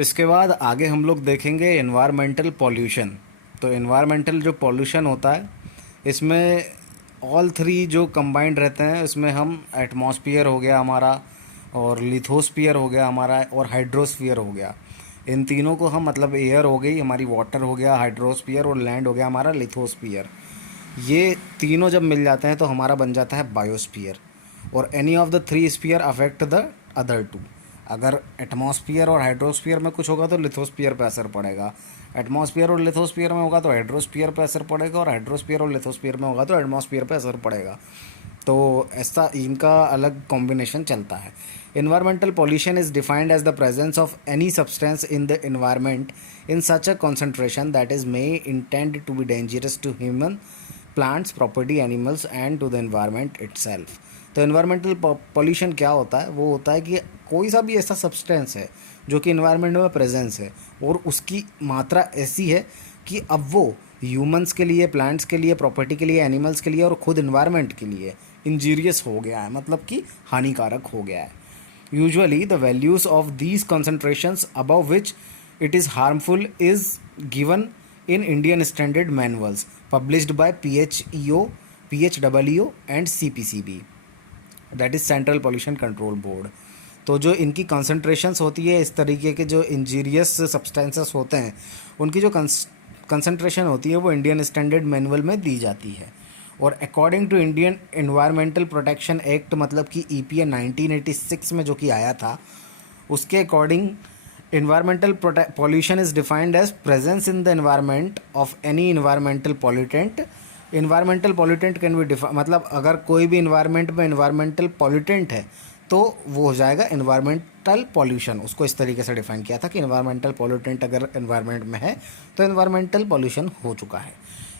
इसके बाद आगे हम लोग देखेंगे एनवायरमेंटल पॉल्यूशन। तो एनवायरमेंटल जो पॉल्यूशन होता है इसमें ऑल थ्री जो कंबाइंड रहते हैं, इसमें हम एटमॉस्फेयर हो गया हमारा, और लिथोस्फीयर हो गया हमारा, और हाइड्रोस्फीयर हो गया। इन तीनों को हम मतलब एयर हो गई हमारी, वाटर हो गया हाइड्रोस्फीयर, और लैंड हो गया हमारा लिथोस्फीयर। ये तीनों जब मिल जाते हैं तो हमारा बन जाता है बायोस्फीयर। और any of the three sphere affect the other two. अगर एटमॉस्फियर और हाइड्रोस्फीयर में कुछ होगा तो लिथोस्फीयर पे असर पड़ेगा, एटमॉस्फियर और लिथोस्फीयर में होगा तो हाइड्रोस्फीयर पे असर पड़ेगा, और हाइड्रोस्फीयर और लिथोस्फीयर में होगा तो एटमॉस्फियर पे असर पड़ेगा। तो ऐसा इनका अलग कॉम्बिनेशन चलता है। Environmental pollution is defined as the presence of any substance in the environment in such a concentration that is may intend to be dangerous to human, plants, property, animals and to the environment itself. तो environmental pollution क्या होता है? वो होता है कि कोई सा भी ऐसा सब्सटेंस है जो कि इन्वायरमेंट में प्रेजेंस है और उसकी मात्रा ऐसी है कि अब वो ह्यूमंस के लिए, प्लांट्स के लिए, प्रॉपर्टी के लिए, एनिमल्स के लिए और खुद इन्वायरमेंट के लिए इंजीरियस हो गया है, मतलब कि हानिकारक हो गया है। Usually, the values of these concentrations above which it is harmful is given in Indian Standard Manuals published by PHEO, PHEO and CPCB, that is Central Pollution Control Board. तो जो इनकी कंसंट्रेशंस होती है, इस तरीके के जो इंजीरियस सब्सटेंसेस होते हैं उनकी जो कंसंट्रेशन होती है वो इंडियन स्टैंडर्ड मैनुअल में दी जाती है। और according to Indian environmental protection act, मतलब कि EPA 1986 में जो कि आया था, उसके according environmental pollution is defined as presence in the environment of any environmental pollutant. environmental pollutant can be defined, मतलब अगर कोई भी environment में environmental pollutant है तो वो हो जाएगा environmental pollution। उसको इस तरीके से डिफाइन किया था कि environmental pollutant अगर environment में है तो environmental pollution हो चुका है।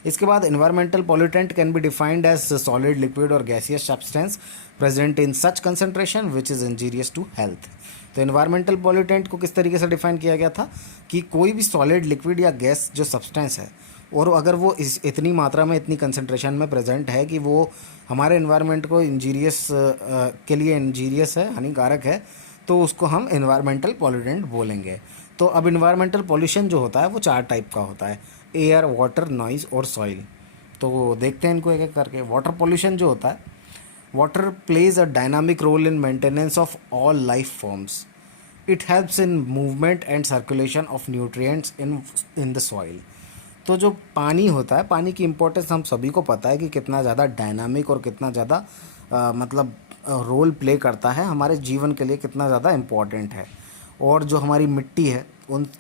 इसके बाद environmental pollutant can be defined as solid, liquid और gaseous substance present in such concentration which is injurious to health। तो इन्वायरमेंटल पॉल्यूटेंट को किस तरीके से डिफाइन किया गया था कि कोई भी सॉलिड, लिक्विड या गैस जो सब्सटेंस है और अगर वो इतनी मात्रा में, इतनी कंसंट्रेशन में प्रेजेंट है कि वो हमारे इन्वायरमेंट को इंजीरियस के लिए इंजीरियस है, हानिकारक है, तो उसको हम इन्वायरमेंटल पॉल्यूटेंट बोलेंगे। तो अब इन्वायरमेंटल पॉल्यूशन जो होता है वो 4 टाइप का होता है: एयर, वाटर, नॉइज़ और सॉइल। तो देखते हैं इनको एक एक करके। वाटर पॉल्यूशन जो होता है, water plays a dynamic role in maintenance of all life forms. It helps in movement and circulation of nutrients in the soil. तो जो पानी होता है, पानी की इम्पोर्टेंस हम सभी को पता है कि कितना ज़्यादा डायनामिक और कितना ज़्यादा मतलब रोल प्ले करता है हमारे जीवन के लिए, कितना ज़्यादा इम्पॉर्टेंट है। और जो हमारी मिट्टी है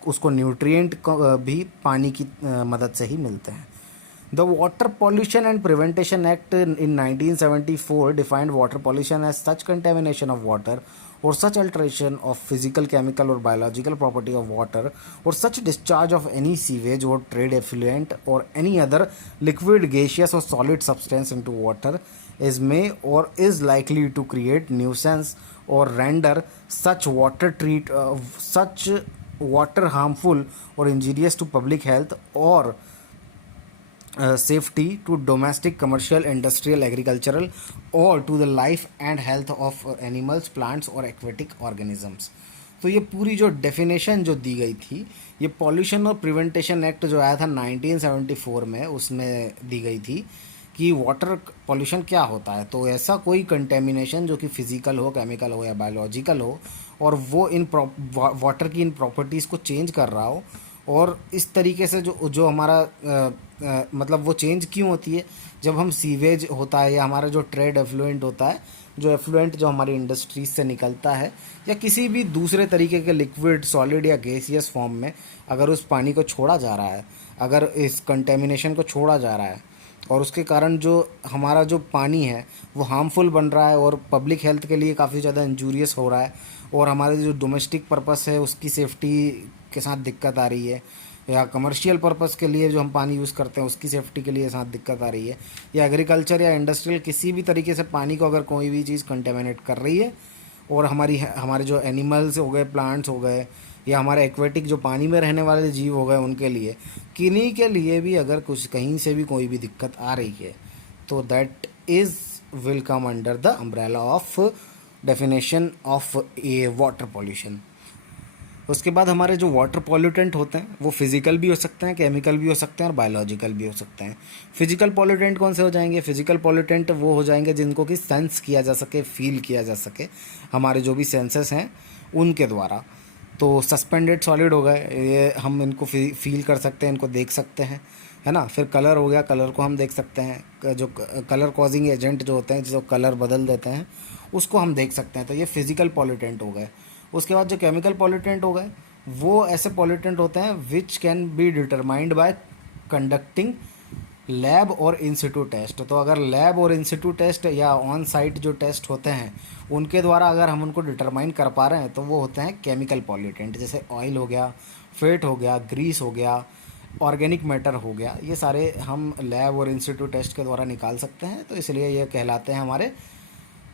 उसको न्यूट्रिएंट भी पानी की मदद से ही मिलते हैं। The Water Pollution and Prevention Act in 1974 defined water pollution as such contamination of water or such alteration of physical, chemical or biological property of water or such discharge of any sewage or trade effluent or any other liquid, gaseous or solid substance into water is may or is likely to create nuisance or render such water harmful or injurious to public health or safety to domestic, commercial, industrial, agricultural or to the life and health of animals, plants और aquatic organisms। तो ये पूरी जो definition जो दी गई थी, ये pollution और प्रिवेंटेशन एक्ट जो आया था 1974 में, उसमें दी गई थी कि वाटर पॉल्यूशन क्या होता है। तो ऐसा कोई कंटेमिनेशन जो कि फिजिकल हो, केमिकल हो या बायोलॉजिकल हो, और वो इन वाटर की इन प्रॉपर्टीज़ को चेंज कर रहा हो। और इस तरीके से जो हमारा मतलब वो चेंज क्यों होती है, जब हम सीवेज होता है या हमारा जो ट्रेड एफ्लुएंट होता है, जो एफ्लुएंट जो हमारी इंडस्ट्रीज से निकलता है या किसी भी दूसरे तरीके के लिक्विड, सॉलिड या गैसियस फॉर्म में अगर उस पानी को छोड़ा जा रहा है, अगर इस कंटेमिनेशन को छोड़ा जा रहा है और उसके कारण जो हमारा जो पानी है वो हार्मफुल बन रहा है और पब्लिक हेल्थ के लिए काफ़ी ज़्यादा इंजूरियस हो रहा है, और हमारे जो डोमेस्टिक पर्पस है उसकी सेफ्टी के साथ दिक्कत आ रही है, या कमर्शियल पर्पस के लिए जो हम पानी यूज़ करते हैं उसकी सेफ्टी के लिए साथ दिक्कत आ रही है, या एग्रीकल्चर या इंडस्ट्रियल किसी भी तरीके से पानी को अगर कोई भी चीज़ कंटेमिनेट कर रही है, और हमारे जो एनिमल्स हो गए, प्लांट्स हो गए, या हमारे एक्वेटिक जो पानी में रहने वाले जीव हो गए, उनके लिए, किन्हीं के लिए भी अगर कुछ कहीं से भी कोई भी दिक्कत आ रही है तो that is will come under the umbrella of definition of A water pollution. उसके बाद हमारे जो वाटर पॉल्यूटेंट होते हैं वो फिजिकल भी हो सकते हैं, केमिकल भी हो सकते हैं और बायोलॉजिकल भी हो सकते हैं। फिजिकल पॉल्यूटेंट कौन से हो जाएंगे? फिजिकल पॉल्यूटेंट वो हो जाएंगे जिनको कि सेंस किया जा सके, फील किया जा सके, हमारे जो भी सेंसेस हैं उनके द्वारा। तो सस्पेंडेड सॉलिड हो गए, ये हम इनको फील कर सकते हैं, इनको देख सकते हैं, है ना। फिर कलर हो गया, कलर को हम देख सकते हैं, जो कलर कॉजिंग एजेंट जो होते हैं जो कलर बदल देते हैं उसको हम देख सकते हैं। तो ये फिजिकल पॉल्यूटेंट हो गए। उसके बाद जो केमिकल पॉल्यूटेंट हो गए वो ऐसे पॉल्यूटेंट होते हैं which can be determined by conducting lab और इंस्टीट्यूट टेस्ट। तो अगर लैब और इंस्टीट्यूट टेस्ट या ऑन साइट जो टेस्ट होते हैं उनके द्वारा अगर हम उनको डिटरमाइन कर पा रहे हैं तो वो होते हैं केमिकल पॉल्यूटेंट। जैसे ऑयल हो गया, फेट हो गया, ग्रीस हो गया, ऑर्गेनिक मैटर हो गया, ये सारे हम लैब और इंस्टीट्यूट टेस्ट के द्वारा निकाल सकते हैं। तो इसलिए ये कहलाते हैं हमारे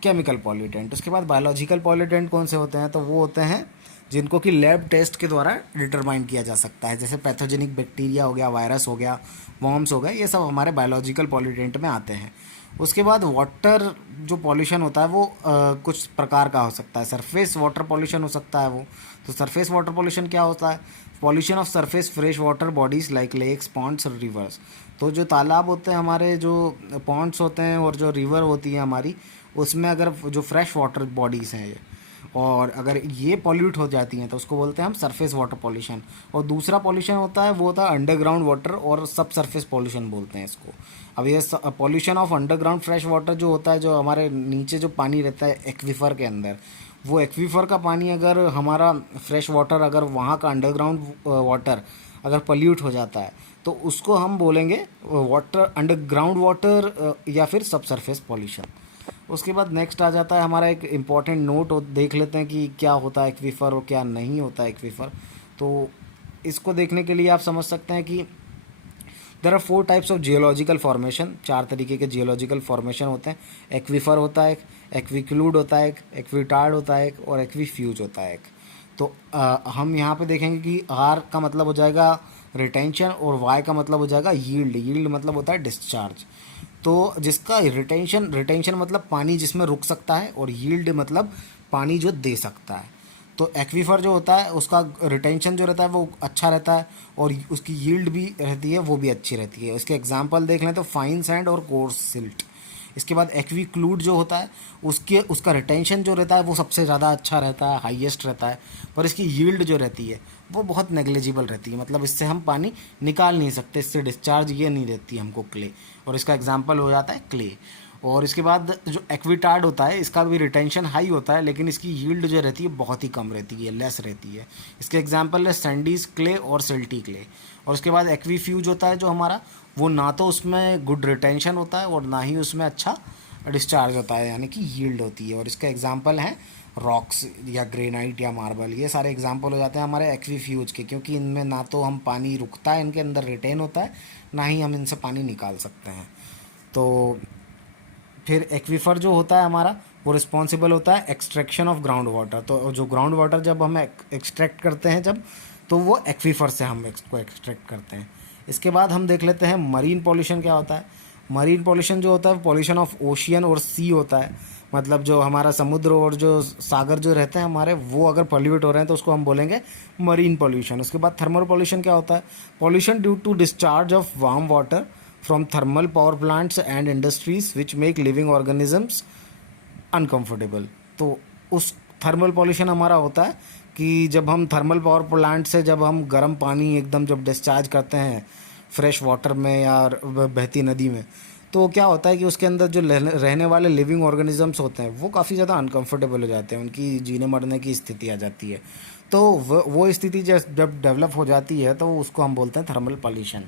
केमिकल पॉल्यूटेंट। उसके बाद बायोलॉजिकल पॉल्यूटेंट कौन से होते हैं? तो वो होते हैं जिनको कि लैब टेस्ट के द्वारा डिटरमाइन किया जा सकता है। जैसे पैथोजेनिक बैक्टीरिया हो गया, वायरस हो गया, वॉर्म्स हो गए, ये सब हमारे बायोलॉजिकल पॉल्यूटेंट में आते हैं। उसके बाद वाटर जो पॉल्यूशन होता है वो कुछ प्रकार का हो सकता है। सरफेस वाटर पॉल्यूशन हो सकता है वो। तो सरफेस वाटर पॉल्यूशन क्या होता है? Pollution of surface fresh water bodies like lakes, ponds और रिवर्स। तो जो तालाब होते हैं हमारे, जो पॉन्ड्स होते हैं और जो रिवर होती है हमारी, उसमें अगर जो फ्रेश वाटर बॉडीज़ हैं ये, और अगर ये पॉल्यूट हो जाती हैं तो उसको बोलते हैं हम सरफेस वाटर पॉल्यूशन। और दूसरा पॉल्यूशन होता है वो होता है अंडरग्राउंड वाटर और सब सरफेस पॉल्यूशन बोलते हैं इसको। अब ये pollution of underground fresh water जो होता है, जो हमारे नीचे जो पानी रहता है एक्वीफर के अंदर, वो एक्वीफर का पानी अगर हमारा फ्रेश वाटर, अगर वहाँ का अंडरग्राउंड वाटर अगर पॉल्यूट हो जाता है तो उसको हम बोलेंगे वाटर अंडरग्राउंड वाटर या फिर सब सरफेस पॉल्यूशन। उसके बाद नेक्स्ट आ जाता है हमारा एक इम्पॉर्टेंट नोट, देख लेते हैं कि क्या होता है एक्वीफर और क्या नहीं होता है एक्वीफर। तो इसको देखने के लिए आप समझ सकते हैं कि there are 4 types of geological formation. 4 तरीके के जियोलॉजिकल फॉर्मेशन होते हैं। एक्वीफर होता है एक, एक्विक्लूड होता है एक, एक्विटार्ड होता है एक, और एक्वीफ्यूज होता है एक। तो हम यहाँ पे देखेंगे कि आर का मतलब हो जाएगा रिटेंशन और वाई का मतलब हो जाएगा यील्ड। यील्ड मतलब होता है डिस्चार्ज। तो जिसका रिटेंशन मतलब पानी जिसमें रुक सकता है, और यील्ड मतलब पानी जो दे सकता है। तो एक्वीफर जो होता है उसका रिटेंशन जो रहता है वो अच्छा रहता है, और उसकी यील्ड भी रहती है वो भी अच्छी रहती है। उसके एग्जांपल देख लें तो फाइन सैंड और कोर्स सिल्ट। इसके बाद एक्वीक्लूड जो होता है उसका रिटेंशन जो रहता है वो सबसे ज़्यादा अच्छा रहता है, हाईएस्ट रहता है, पर इसकी यील्ड जो रहती है वो बहुत नेग्लिजिबल रहती है। मतलब इससे हम पानी निकाल नहीं सकते, इससे डिस्चार्ज ये नहीं देती हमको क्ले, और इसका एग्जाम्पल हो जाता है क्ले। और इसके बाद जो एक्विटार्ड होता है इसका भी रिटेंशन हाई होता है, लेकिन इसकी यील्ड जो रहती है बहुत ही कम रहती है, लेस रहती है। इसके एग्जांपल है सैंडीज क्ले और सिल्टी क्ले। और उसके बाद एक्वीफ्यूज होता है जो हमारा, वो ना तो उसमें गुड रिटेंशन होता है और ना ही उसमें अच्छा डिस्चार्ज होता है, यानी कि यील्ड होती है। और इसका एग्जांपल है रॉक्स या ग्रेनाइट या मार्बल। ये सारे एग्जांपल हो जाते हैं हमारे एक्वीफ्यूज के, क्योंकि इनमें ना तो हम पानी रुकता है, इनके अंदर रिटेन होता है, ना ही हम इनसे पानी निकाल सकते हैं। तो फिर एक्वीफर जो होता है हमारा वो रिस्पॉन्सिबल होता है एक्सट्रैक्शन ऑफ ग्राउंड वाटर। तो जो ग्राउंड वाटर जब हम एक्सट्रैक्ट करते हैं जब, तो वो एक्वीफर से हम इसको एक्सट्रैक्ट करते हैं। इसके बाद हम देख लेते हैं मरीन पॉल्यूशन क्या होता है। मरीन पॉल्यूशन जो होता है पॉल्यूशन ऑफ ओशियन और सी होता है। मतलब जो हमारा समुद्र और जो सागर जो रहते हैं हमारे, वो अगर पॉल्यूट हो रहे हैं तो उसको हम बोलेंगे मरीन पॉल्यूशन। उसके बाद थर्मल पॉल्यूशन क्या होता है? Pollution due to discharge of warm water from thermal power plants and industries which make living organisms uncomfortable। तो उस थर्मल पॉल्यूशन हमारा होता है कि जब हम थर्मल पावर प्लांट से जब हम गर्म पानी एकदम जब डिस्चार्ज करते हैं फ्रेश वाटर में या बहती नदी में, तो क्या होता है कि उसके अंदर जो रहने वाले लिविंग ऑर्गेनिजम्स होते हैं वो काफ़ी ज़्यादा अनकंफर्टेबल हो जाते हैं, उनकी जीने मरने की स्थिति आ जाती है। तो वो स्थिति जब डेवलप हो जाती है तो उसको हम बोलते हैं थर्मल पॉल्यूशन।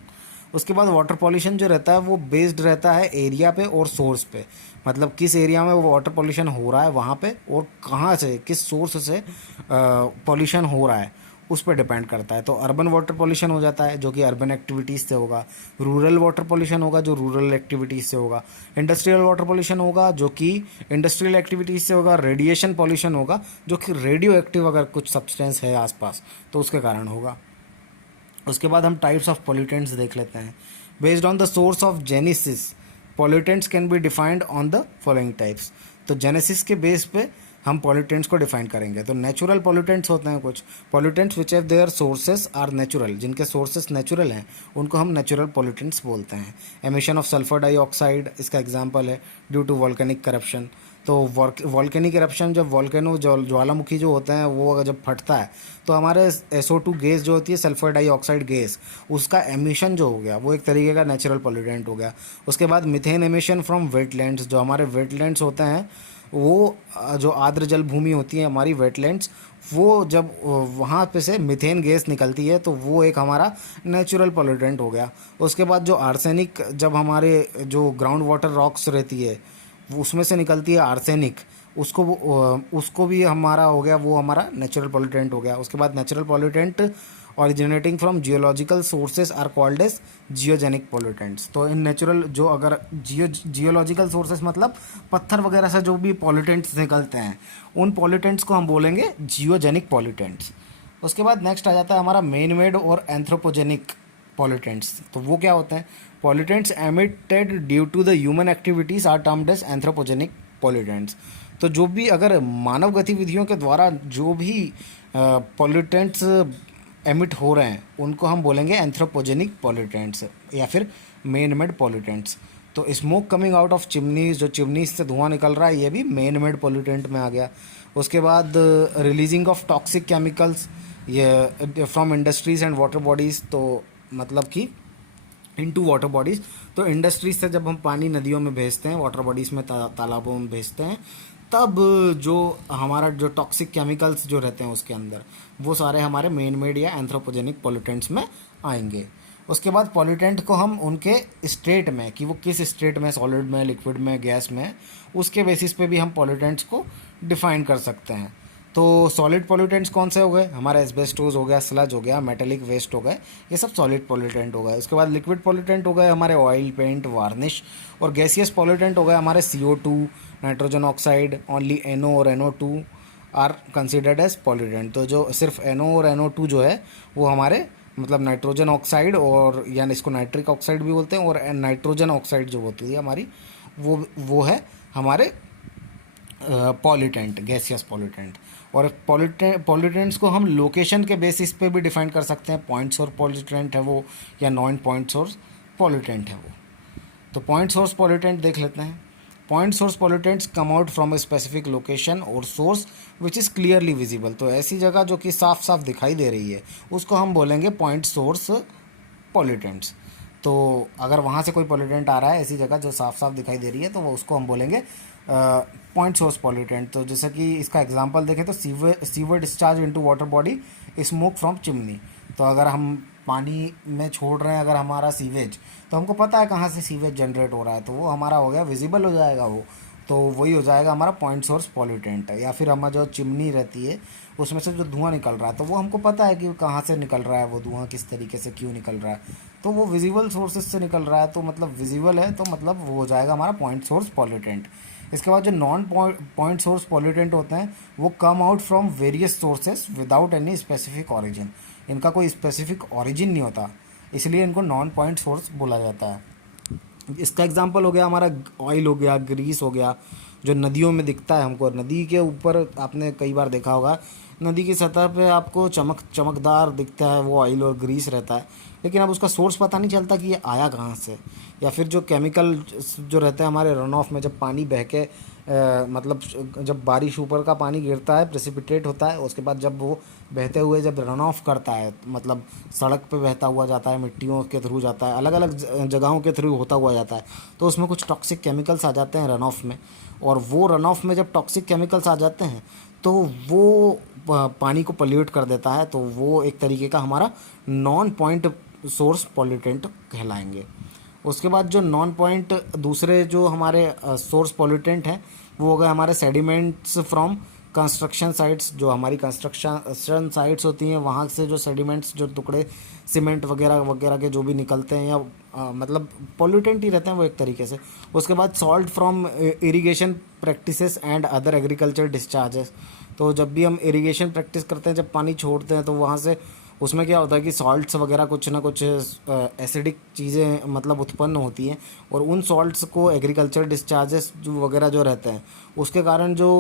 उसके बाद वाटर पॉल्यूशन जो रहता है वो बेस्ड रहता है एरिया पे और सोर्स पे। मतलब किस एरिया में वो वाटर पॉल्यूशन हो रहा है वहाँ पे, और कहाँ से, किस सोर्स से पॉल्यूशन हो रहा है, उस पर डिपेंड करता है। तो अर्बन वाटर पॉल्यूशन हो जाता है जो कि अर्बन एक्टिविटीज़ से होगा। रूरल वाटर पॉल्यूशन होगा जो रूरल एक्टिविटीज़ से होगा। इंडस्ट्रियल वाटर पॉल्यूशन होगा जो कि इंडस्ट्रियल एक्टिविटीज़ से होगा। रेडिएशन पॉल्यूशन होगा जो कि रेडियो एक्टिव अगर कुछ सब्सटेंस है आसपास तो उसके कारण होगा। उसके बाद हम टाइप्स ऑफ पॉल्यूटेंट्स देख लेते हैं। Based on the source of genesis pollutants can be defined on the following types. तो जेनेसिस के बेस पे हम पॉल्यूटेंट्स को डिफाइन करेंगे। तो नेचुरल पॉल्यूटेंट्स होते हैं कुछ pollutants which have their sources are natural, जिनके सोर्सेस नेचुरल हैं उनको हम नेचुरल पॉल्यूटेंट्स बोलते हैं। एमिशन ऑफ सल्फर डाइऑक्साइड इसका एग्जांपल है, ड्यू टू वॉल्केनिक करप्शन। तो वॉल्केनिक करप्शन, जब वॉल्केनो ज्वालामुखी जो होते हैं वो अगर जब फटता है तो हमारे SO2 गैस जो होती है, सल्फर डाइऑक्साइड गैस, उसका एमिशन जो हो गया वो एक तरीके का नेचुरल पॉल्यूटेंट हो गया। उसके बाद मिथेन एमिशन फ्रॉम वेटलैंड्स, जो हमारे वेटलैंड्स होते हैं वो जो आर्द्र जल भूमि होती है हमारी वेटलैंड्स, वो जब वहाँ पे से मिथेन गैस निकलती है तो वो एक हमारा नेचुरल पॉल्यूटेंट हो गया। उसके बाद जो आर्सेनिक, जब हमारे जो ग्राउंड वाटर रॉक्स रहती है उसमें से निकलती है आर्सेनिक, उसको भी हमारा हो गया, वो हमारा नेचुरल पॉल्यूटेंट हो गया। उसके बाद natural pollutant originating from geological sources are called as geogenic pollutants. तो इन नेचुरल जो अगर जियोलॉजिकल सोर्सेज मतलब पत्थर वगैरह से जो भी पॉल्यूटेंट्स निकलते हैं उन पॉल्यूटेंट्स को हम बोलेंगे जियोजेनिक पॉल्यूटेंट्स। उसके बाद नेक्स्ट आ जाता है हमारा मेन मेड और एंथ्रोपोजेनिक पॉल्यूटेंट्स। तो वो क्या होते हैं? Pollutants emitted due to the human activities are termed as anthropogenic pollutants. तो जो भी अगर मानव गतिविधियों के द्वारा जो भी पॉल्यूटेंट्स एमिट हो रहे हैं उनको हम बोलेंगे एंथ्रोपोजेनिक पॉल्यूटेंट्स या फिर मेन मेड पॉल्यूटेंट्स। तो smoke coming out of chimneys, जो चिमनीज से धुआं निकल रहा है ये भी मेन मेड पॉल्यूटेंट में आ गया। उसके बाद रिलीजिंग ऑफ टॉक्सिक केमिकल्स ये from industries and water bodies, तो मतलब कि इनटू वाटर बॉडीज़। तो इंडस्ट्रीज से जब हम पानी नदियों में भेजते हैं, वाटर बॉडीज़ में तालाबों में भेजते हैं, तब जो हमारा जो टॉक्सिक केमिकल्स जो रहते हैं उसके अंदर वो सारे हमारे मेन मेड या एंथ्रोपोजेनिक पॉल्यूटेंट्स में आएंगे। उसके बाद पॉल्यूटेंट को हम उनके स्टेट में, कि वो किस स्टेट में, सॉलिड में, लिक्विड में, गैस में, उसके बेसिस पे भी हम पॉल्यूटेंट्स को डिफाइन कर सकते हैं। तो सॉलिड पॉल्यूटेंट्स कौन से हो गए? हमारा एस्बेस्टोस हो गया, स्लज हो गया, मेटेलिक वेस्ट हो गए, ये सब सॉलिड पॉल्यूटेंट हो गए। उसके बाद लिक्विड पॉल्यूटेंट हो गए हमारे ऑयल, पेंट, वार्निश। और गैसियस पॉल्यूटेंट हो गए हमारे CO2, nitrogen oxide. Only NO और NO2 are considered as pollutant. तो जो सिर्फ NO और NO2 जो है वो हमारे मतलब नाइट्रोजन ऑक्साइड, और यानी इसको नाइट्रिक ऑक्साइड भी बोलते हैं, और नाइट्रोजन ऑक्साइड जो होती है हमारी वो है हमारे पॉल्यूटेंट, गैसियस पॉल्यूटेंट। और पॉल्यूटेंट्स को हम लोकेशन के बेसिस पे भी डिफाइन कर सकते हैं, पॉइंट सोर्स पॉल्यूटेंट है वो या नॉन पॉइंट सोर्स पॉल्यूटेंट है वो। तो पॉइंट सोर्स पॉल्यूटेंट देख लेते हैं। Point source pollutants come out from a specific location और source which is clearly visible. तो ऐसी जगह जो कि साफ साफ दिखाई दे रही है उसको हम बोलेंगे पॉइंट सोर्स पॉल्यूटेंट्स। तो अगर वहाँ से कोई पॉल्यूटेंट आ रहा है ऐसी जगह जो साफ साफ दिखाई दे रही है तो वो उसको हम बोलेंगे पॉइंट सोर्स पॉल्यूटेंट। तो जैसे कि इसका एग्जांपल देखें तो sewer discharge into water body, smoke from chimney. तो अगर हम पानी में छोड़ रहे हैं अगर हमारा सीवेज, तो हमको पता है कहाँ से सीवेज जनरेट हो रहा है, तो वो हमारा हो गया विजिबल हो जाएगा वो, तो वही हो जाएगा हमारा पॉइंट सोर्स पॉल्यूटेंट। या फिर हमारा जो चिमनी रहती है उसमें से जो धुआं निकल रहा है तो वो हमको पता है कि कहाँ से निकल रहा है, वो धुआं किस तरीके से क्यों निकल रहा है, तो वो विजिबल सोर्सेज से निकल रहा है, तो मतलब विजिबल है, तो मतलब वो हो जाएगा हमारा पॉइंट सोर्स पॉल्यूटेंट। इसके बाद जो नॉन पॉइंट सोर्स पॉल्यूटेंट होते हैं वो कम out from various sources without any specific origin. इनका कोई स्पेसिफिक ऑरिजिन नहीं होता, इसलिए इनको नॉन पॉइंट सोर्स बोला जाता है। इसका एग्जांपल हो गया हमारा ऑयल हो गया, ग्रीस हो गया, जो नदियों में दिखता है हमको। नदी के ऊपर आपने कई बार देखा होगा, नदी की सतह पे आपको चमकदार दिखता है वो ऑयल और ग्रीस रहता है, लेकिन अब उसका सोर्स पता नहीं चलता कि ये आया कहाँ से। या फिर जो केमिकल जो रहते हैं हमारे रन ऑफ में, जब पानी बह के मतलब जब बारिश ऊपर का पानी गिरता है, प्रेसिपिटेट होता है, उसके बाद जब वो बहते हुए जब रन ऑफ करता है, मतलब सड़क पे बहता हुआ जाता है, मिट्टियों के थ्रू जाता है, अलग अलग जगहों के थ्रू होता हुआ जाता है, तो उसमें कुछ टॉक्सिक केमिकल्स आ जाते हैं रन ऑफ में। और वो रन ऑफ में जब टॉक्सिक केमिकल्स आ जाते हैं तो वो पानी को पॉल्यूट कर देता है, तो वो एक तरीके का हमारा नॉन पॉइंट सोर्स पॉल्यूटेंट कहलाएंगे। उसके बाद जो नॉन पॉइंट दूसरे जो हमारे सोर्स पॉल्यूटेंट हैं वो हो गए हमारे सेडिमेंट्स फ्रॉम कंस्ट्रक्शन साइट्स। जो हमारी कंस्ट्रक्शन साइट्स होती हैं वहाँ से जो सेडिमेंट्स, जो टुकड़े सीमेंट वगैरह वगैरह के जो भी निकलते हैं या मतलब पॉल्यूटेंट ही रहते हैं वो एक तरीके से। उसके बाद salt from irrigation practices and other agriculture discharges. तो जब भी हम इरिगेशन प्रैक्टिस करते हैं, जब पानी छोड़ते हैं तो वहाँ से उसमें क्या होता है कि सॉल्ट्स वगैरह कुछ ना कुछ एसिडिक चीज़ें मतलब उत्पन्न होती हैं, और उन सॉल्ट्स को एग्रीकल्चर डिस्चार्जेस जो वगैरह जो रहते हैं उसके कारण जो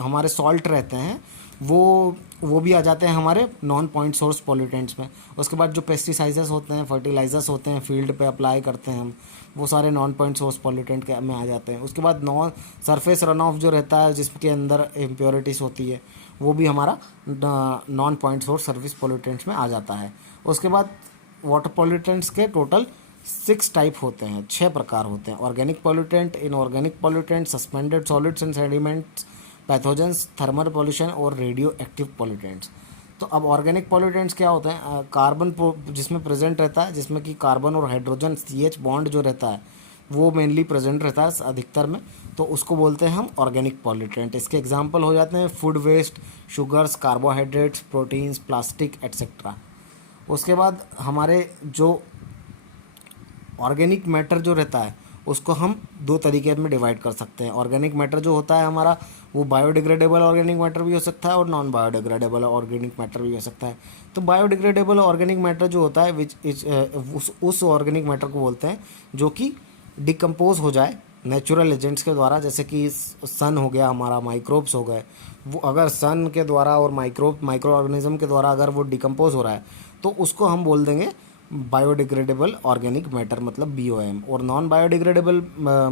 हमारे सॉल्ट रहते हैं वो भी आ जाते हैं हमारे नॉन पॉइंट सोर्स पॉल्यूटेंट्स में। उसके बाद जो पेस्टिसाइजर्स होते हैं, फर्टिलाइजर्स होते हैं, फील्ड पे अप्लाई करते हैं हम, वो सारे नॉन पॉइंट सोर्स पॉल्यूटेंट के में आ जाते हैं। उसके बाद नॉन सरफेस रन ऑफ जो रहता है जिसके अंदर इम्प्योरिटीज़ होती है, वो भी हमारा non point source service pollutants में आ जाता है। उसके बाद वाटर पॉल्यूटेंट्स के टोटल 6 टाइप होते हैं, 6 प्रकार होते हैं। Organic pollutant, inorganic pollutant, suspended solids and sediments, pathogens, thermal pollution और रेडियो एक्टिव पॉल्यूटेंट्स। तो अब ऑर्गेनिक पॉल्यूटेंट्स क्या होते हैं? कार्बन जिसमें प्रेजेंट रहता है, जिसमें कि कार्बन और हाइड्रोजन CH बॉन्ड जो रहता है वो मेनली प्रेजेंट रहता है अधिकतर में, तो उसको बोलते हैं हम ऑर्गेनिक पॉल्यूटेंट। इसके एग्जांपल हो जाते हैं food waste, sugars, carbohydrates, proteins, plastic etcetera. उसके बाद हमारे जो ऑर्गेनिक मैटर जो रहता है उसको हम 2 तरीके में डिवाइड कर सकते हैं। ऑर्गेनिक मैटर जो होता है हमारा, वो बायोडिग्रेडेबल ऑर्गेनिक मैटर भी हो सकता है और नॉन बायोडिग्रेडेबल ऑर्गेनिक मैटर भी हो सकता है। तो बायोडिग्रेडेबल ऑर्गेनिक मैटर जो होता है उस ऑर्गेनिक मैटर को बोलते हैं जो कि डिकम्पोज हो जाए नेचुरल एजेंट्स के द्वारा, जैसे कि सन हो गया हमारा, माइक्रोब्स हो गए, वो अगर सन के द्वारा और माइक्रो ऑर्गेनिज्म के द्वारा अगर वो डिकम्पोज हो रहा है तो उसको हम बोल देंगे बायोडिग्रेडेबल ऑर्गेनिक मैटर, मतलब BOM। और नॉन बायोडिग्रेडेबल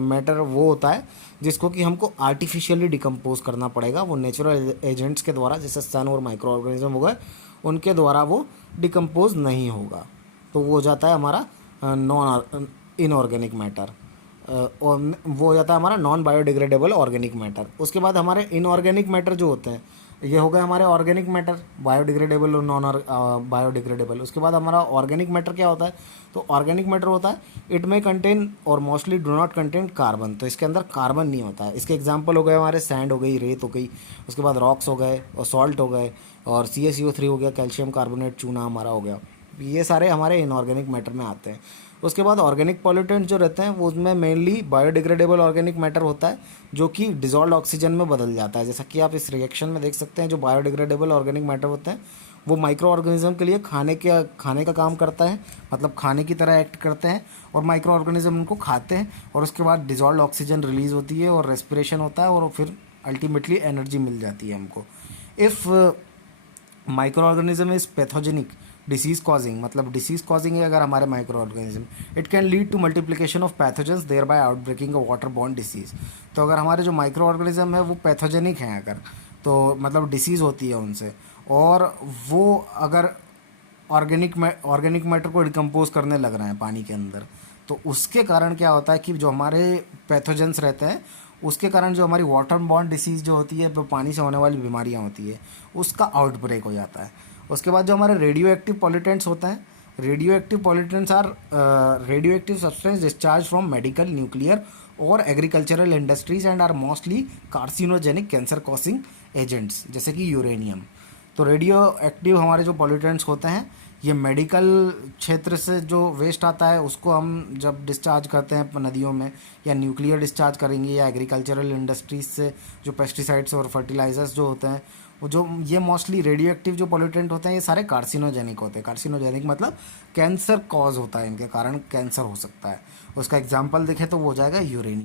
मैटर वो होता है जिसको कि हमको आर्टिफिशियली डिकम्पोज करना पड़ेगा, वो नेचुरल एजेंट्स के द्वारा जैसे सन और माइक्रो ऑर्गेनिज्म हो गए उनके द्वारा वो डिकम्पोज नहीं होगा, तो वो हो जाता है हमारा नॉन इनऑर्गेनिक मैटर, और वो हो जाता है हमारा नॉन बायोडिग्रेडेबल ऑर्गेनिक मैटर। उसके बाद हमारे इनऑर्गेनिक मैटर जो होते हैं, ये हो गए हमारे ऑर्गेनिक मैटर, बायोडिग्रेडेबल और नॉन बायोडिग्रेडेबल। उसके बाद हमारा ऑर्गेनिक मैटर क्या होता है? तो ऑर्गेनिक मैटर होता है इट में कंटेन और mostly do not contain carbon, तो इसके अंदर कार्बन नहीं होता है। इसके एग्जांपल हो गए हमारे सैंड हो गई, रेत हो गई, उसके बाद रॉक्स हो गए और सॉल्ट हो गए, और CaCO3 हो गया, कैल्शियम कार्बोनेट, चूना हमारा हो गया, ये सारे हमारे इनऑर्गेनिक मैटर में आते हैं। उसके बाद ऑर्गेनिक पॉल्यूटेंट जो रहते हैं वो उसमें मेनली बायोडिग्रेडेबल ऑर्गेनिक मैटर होता है जो कि डिजॉल्व ऑक्सीजन में बदल जाता है, जैसा कि आप इस रिएक्शन में देख सकते हैं। जो बायोडिग्रेडेबल ऑर्गेनिक मैटर होते हैं वो माइक्रो ऑर्गेनिज्म के लिए खाने का काम करता है, मतलब खाने की तरह एक्ट करते हैं, और माइक्रो ऑर्गेनिज्म उनको खाते हैं और उसके बाद डिजॉल्व ऑक्सीजन रिलीज होती है और रेस्पिरेशन होता है और फिर अल्टीमेटली एनर्जी मिल जाती है हमको। If micro organism is pathogenic disease causing, मतलब डिसीज कॉजिंग है अगर हमारे micro organism, it can lead to multiplication of pathogens thereby outbreaking of water borne disease. तो अगर हमारे जो माइक्रो ऑर्गेनिज्म है वो पैथोजेनिक हैं अगर, तो मतलब डिसीज़ होती है उनसे, और वो अगर ऑर्गेनिक मैटर को डिकम्पोज करने लग रहे हैं पानी के अंदर, तो उसके कारण क्या होता है कि जो हमारे पैथोजेंस रहते हैं उसके कारण जो हमारी वाटर बॉर्न डिसीज़ जो होती है, वो पानी से होने वाली बीमारियां होती है, उसका आउटब्रेक हो जाता है। उसके बाद जो हमारे रेडियो एक्टिव पॉल्यूटेंट्स होते हैं, radioactive pollutants are radioactive substance discharge from medical, nuclear और agricultural industries and are mostly carcinogenic, cancer causing agents, जैसे कि यूरेनियम। तो रेडियो एक्टिव हमारे जो पॉल्यूटेंट्स होते हैं ये मेडिकल क्षेत्र से जो वेस्ट आता है उसको हम जब डिस्चार्ज करते हैं नदियों में, या न्यूक्लियर डिस्चार्ज करेंगे, या एग्रीकल्चरल इंडस्ट्रीज से जो पेस्टिसाइड्स और फर्टिलाइजर्स जो होते हैं वो जो ये मोस्टली रेडियो एक्टिव जो पॉल्यूटेंट होते हैं ये सारे कार्सिनोजेनिक होते हैं। कार्सिनोजेनिक मतलब कैंसर कॉज होता है, इनके कारण कैंसर हो सकता है। उसका एग्जाम्पल देखें तो वो हो जाएगा यूरेनियम।